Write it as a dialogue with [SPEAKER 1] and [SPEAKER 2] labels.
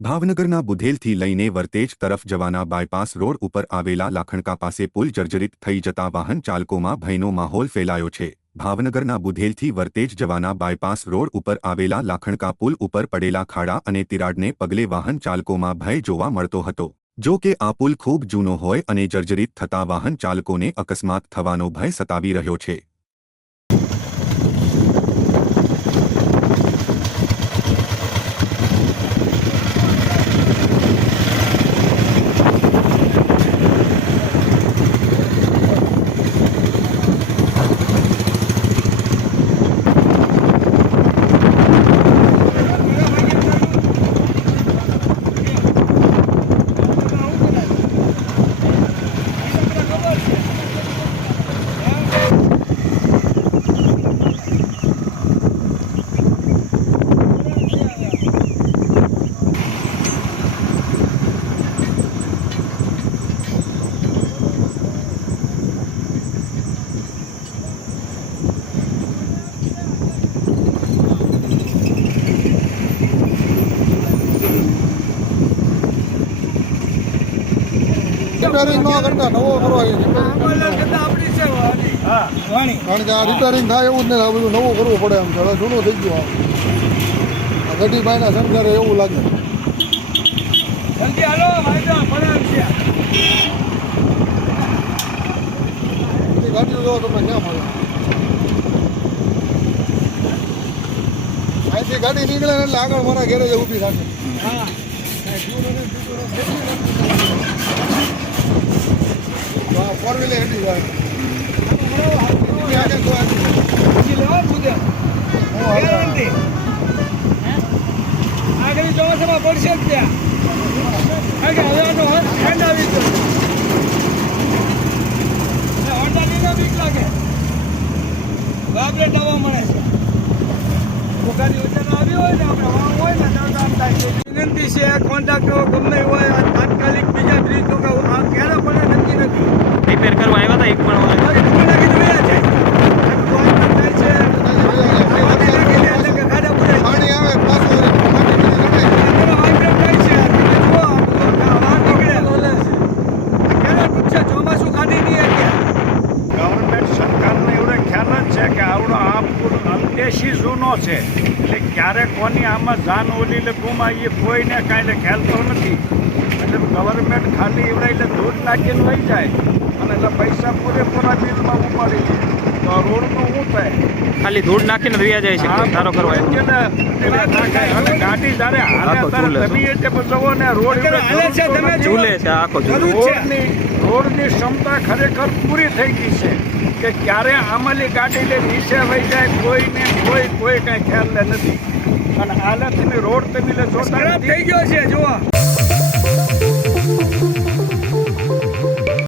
[SPEAKER 1] ભાવનગરના બુધેલથી લઈને વર્તેજ તરફ જવાના બાયપાસ રોડ ઉપર આવેલા લાખણકા પાસે પુલ જર્જરિત થઈ જતા વાહન ચાલકોમાં ભયનો માહોલ ફેલાયો છે. ભાવનગરના બુધેલથી વર્તેજ જવાના બાયપાસ રોડ ઉપર આવેલા લાખણકા પુલ ઉપર પડેલા ખાડા અને તિરાડને પગલે વાહન ચાલકોમાં ભય જોવા મળતો હતો. જો કે આ પુલ ખૂબ જૂનો હોય અને જર્જરિત થતા વાહન ચાલકોને અકસ્માત થવાનો ભય સતાવી રહ્યો છે.
[SPEAKER 2] રિપેરિંગ ન કરતા નવો કરવો કારણ કે આ રિપેરિંગ થાય એવું જ નહીં આ બધું નવું કરવું પડે એમ છે. જૂનું થઈ ગયું આ ભાઈ ગઢીભાઈના શંકરે એવું લાગે. ગાડીઓ જો તમે ક્યાં મળે? અહીંથી ગાડી નીકળે એટલે આગળ મારા ઘેરે જ ઊભી થશે ફોર વ્હીલર હેડી જાય આગળ
[SPEAKER 3] ચોમાસામાં પડશે જ ત્યાં. કારણ કે હવે આનો હેન્ડ આવી ગયો. હોન્ડા લીધો બીક લાગે. વાપરે નવા મળે છે. પોતાની વચન આવી હોય ને આપણે હોય ને વિનંતી છે કોન્ટ્રાક્ટરો ગમે હોય તાત્કાલિક બીજા બ્રિજ તો કે આ ક્યારે પડે નક્કી નથી
[SPEAKER 4] રિપેર કરવા આવ્યા હતા એક પણ વાર.
[SPEAKER 3] હવે ડૂબી નાખીને વયા જાય. આ તો આ થાય છે. વાપરી નાખીને એટલે કે ખાડા પૂરે
[SPEAKER 2] પાણી આવે પાછું પાણી બીજું નખાય.
[SPEAKER 5] ગવર્મેન્ટ સરકારને એવડે ખ્યાલ જ છે કે આવડો આ પુલ અંદેશી જૂનો છે. એટલે ક્યારે કોની આમાં જાન ઓલી એટલે ગુમાઈએ કોઈને કાંઈ ખ્યાલ નથી. એટલે ગવર્મેન્ટ ખાલી એવડે એટલે દૂધ નાખીને લઈ જાય. અને એટલે પૈસા પૂરેપૂરા બિલમાં ઉપાડી લે. તો આ રોડનું શું થાય?
[SPEAKER 4] ખાલી ધૂળ નાખીને રહ્યા જાય છે. ધારો કરવા એમ.
[SPEAKER 5] અને ગાડી જ્યારે હાલે ત્યારે. તમે એ જે ને રોડ
[SPEAKER 4] ઝૂલે છે આખો.
[SPEAKER 5] રોડની રોડની ક્ષમતા ખરેખર પૂરી થઈ ગઈ છે. કે ક્યારે અમલી ગાડી લઈ નીચે વહી જાય કોઈને કોઈ કોઈ કાંઈ ખ્યાલ નથી. અને હાલત રોડ તમે જોતા
[SPEAKER 3] થઈ ગયો છે જુઓ.